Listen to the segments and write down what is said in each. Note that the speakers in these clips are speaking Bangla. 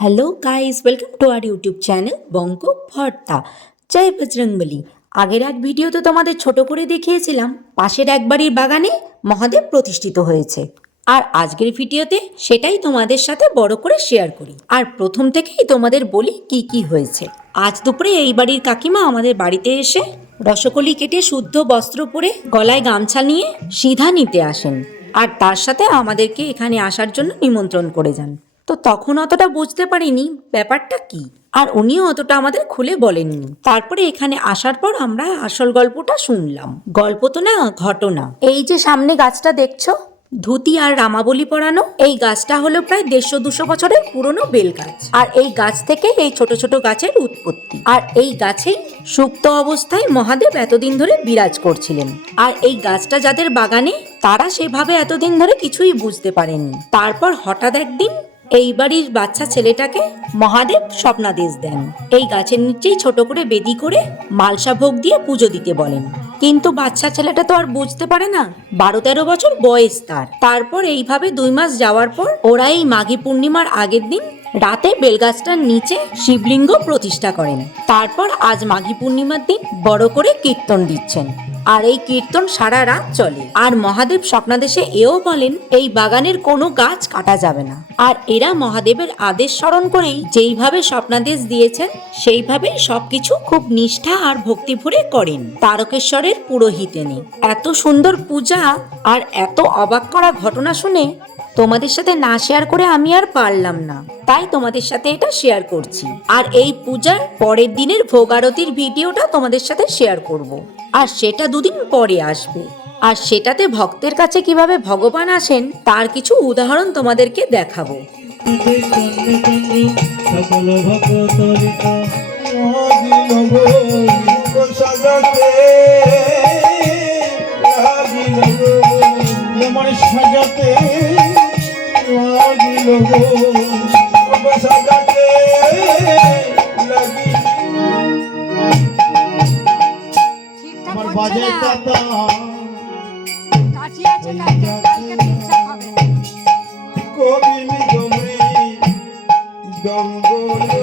Hello guys welcome to our YouTube channel বঙ্ক ভর্তা জয় বজরংবলী আগের এক ভিডিওতে তোমাদের ছোট করে দেখিয়েছিলাম, পাশের এক বাড়ির বাগানে মহাদেব প্রতিষ্ঠিত হয়েছে। আর আজকের ভিডিওতে সেটাই তোমাদের সাথে বড় করে শেয়ার করি। আর প্রথম থেকেই তোমাদের বলি কি কি হয়েছে। আজ দুপুরে এই বাড়ির কাকিমা আমাদের বাড়িতে এসে রসকলি কেটে শুদ্ধ বস্ত্র পরে গলায় গামছা নিয়ে সিধা নিতে আসেন। আর তার সাথে আমাদেরকে এখানে আসার জন্য নিমন্ত্রণ করে যান। তো তখন অতটা বুঝতে পারিনি ব্যাপারটা কি। আর উনিও অতটা আমাদের খুলে বলেননি। তারপরে এখানে আসার পর আমরা আসল গল্পটা শুনলাম। গল্প তো না, ঘটনা। এই যে সামনে গাছটা দেখছ, ধুতি আর রামাবলি পরানো, এই গাছটা হলো প্রায় দেড়শো দুশো বছরের পুরনো বেল গাছ। আর এই গাছ থেকে এই ছোট ছোট গাছের উৎপত্তি। আর এই গাছেই সুপ্ত অবস্থায় মহাদেব এতদিন ধরে বিরাজ করছিলেন। আর এই গাছটা যাদের বাগানে, তারা সেভাবে এতদিন ধরে কিছুই বুঝতে পারেননি। তারপর হঠাৎ একদিন এই বাড়ির বাচ্চা ছেলেটাকে মহাদেব স্বপ্নাদেশ দেন। এই গাছের নিচেই ছোট করে বেদি করে মালসা ভোগ দিয়ে পুজো দিতে বলেন। কিন্তু বাচ্চা ছেলেটা তো আর বুঝতে পারে না বারো তেরো বছর বয়স তার। তারপর এইভাবে দুই মাস যাওয়ার পর ওরা এই মাঘী পূর্ণিমার আগের দিন রাতে বেলগাছটার নিচে শিবলিঙ্গ প্রতিষ্ঠা করেন। তারপর আজ মাঘী পূর্ণিমার দিন বড় করে কীর্তন দিচ্ছেন। আর এই কীর্তন সারা রাত চলে। আর মহাদেব স্বপ্নাদেশে এও বলেন, এই বাগানের কোনো গাছ কাটা যাবে না। আর এরা মহাদেবের আদেশ স্মরণ করেই যেইভাবে স্বপ্নাদেশ দিয়েছেন, সেইভাবেই সবকিছু খুব নিষ্ঠা আর ভক্তি ভরে করেন। তারকেশ্বরের পুরোহিতেনে এত সুন্দর পূজা আর এত অবাক করা ঘটনা শুনে তোমাদের সাথে না শেয়ার করে আমি আর পারলাম না। তাই তোমাদের সাথে এটা শেয়ার করছি। আর এই পূজার পরের দিনের ভোগ আরতির ভিডিওটা তোমাদের সাথে শেয়ার করব। আর সেটা দুদিন পরে আসবে। আর সেটাতে ভক্তের কাছে কীভাবে ভগবান আসেন, তার কিছু উদাহরণ তোমাদেরকে দেখাবো। সাজাতে সাজাতে বাজে। কথা কাঠি আছে কালকে কালকে ঠিকঠাক হবে। কবিনি গমরি গঙ্গোলি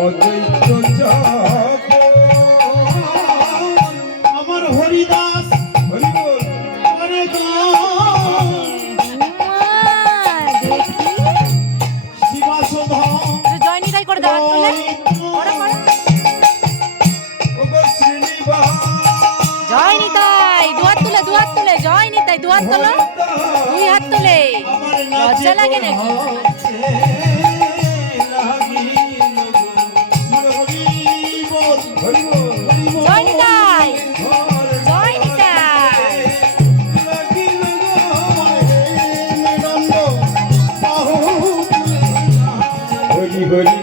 অদ্বৈত আমার হরিদাস শিবাসধা। করে দাও দুহাত তুলে জয় নিতাই দুহাত তোলো দুই হাত তুলে লজ্জা লাগে নাকি? জয় নিতাই জয় নিতাই। হরি হরি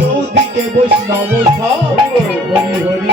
চৌদিকে বৈষ্ণব হরি হরি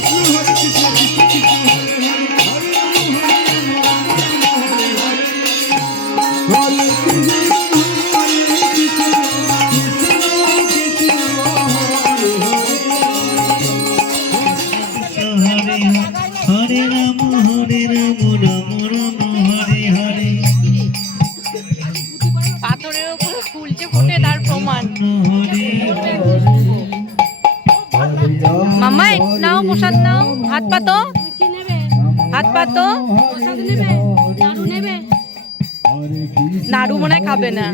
কলর হরে হাত পাতো নাড়ু মনে খাবে না।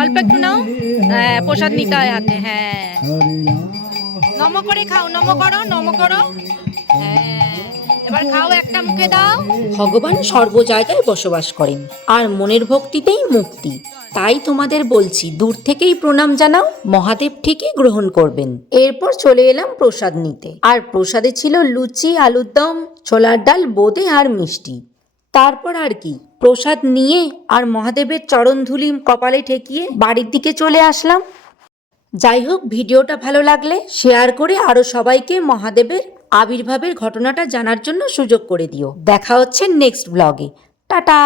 অল্প একটু নাও। হ্যাঁ প্রসাদ নিতে হয় হাতে হ্যাঁ। নম করে খাও, নম করো নম করো। হ্যাঁ। এবার খাও, একটা মুখে দাও। ভগবান সর্ব জায়গায় বসবাস করেন, আর মনের ভক্তিতেই মুক্তি। তাই তোমাদের বলছি, দূর থেকেই প্রণাম জানাও, মহাদেব ঠিকই গ্রহণ করবেন। এরপর চলে এলাম প্রসাদ নিতে। আর প্রসাদে ছিল লুচি, আলুর দম, ছোলার ডাল, বোঁদে আর মিষ্টি। তারপর আর কি, প্রসাদ নিয়ে আর মহাদেবের চরণধুলি কপালে ঠেকিয়ে বাড়ির দিকে চলে আসলাম। যাই হোক, ভিডিওটা ভালো লাগলে শেয়ার করে আরও সবাইকে মহাদেবের আবির্ভাবের ঘটনাটা জানার জন্য সুযোগ করে দিও। দেখা হচ্ছে নেক্সট ব্লগে টাটা!